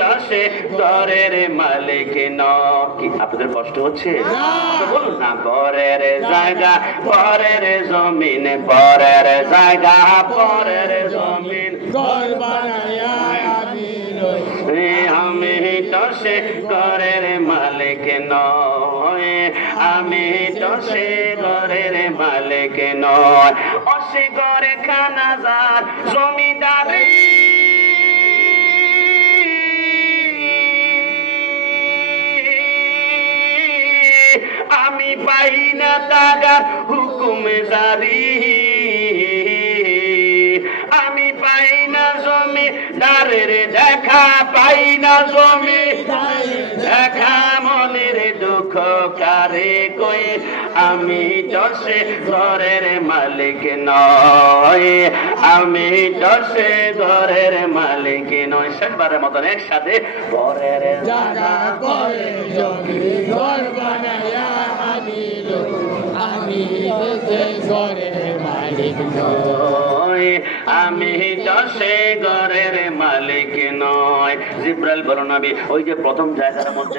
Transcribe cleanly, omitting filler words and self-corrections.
দশে ঘরের মালিক কি আপনাদের কষ্ট হচ্ছে? বলুন না, পরের জায়গা পরের জমিন, পরের জায়গা পরের জমিন, ঘর বানায়া আমি রই। আমি দশে ঘরের মালিক নয়, আমি দশে ঘরের মালিক নয়। অসে ঘরে খানা যার জমিদারি, আমি পাই না তাগার হুকুম জারি, আমি পাই না জমি দারের দেখা, পাই না জমি দেখা, মনের দুঃখ কারে কই, আমি দশে ঘরের মালিক নয়, আমি দশে ঘরের মালিক নয়। শেষবারের মতন একসাথে ঘরের জায়গা করে জমি, ঘর বানায়া আমি রই। আমি দেশে ঘরের মালিক নই। আমি দশে ঘরের মালিক নয়। জিব্রাইল বলো নবী, ওই যে প্রথম জায়গার মধ্যে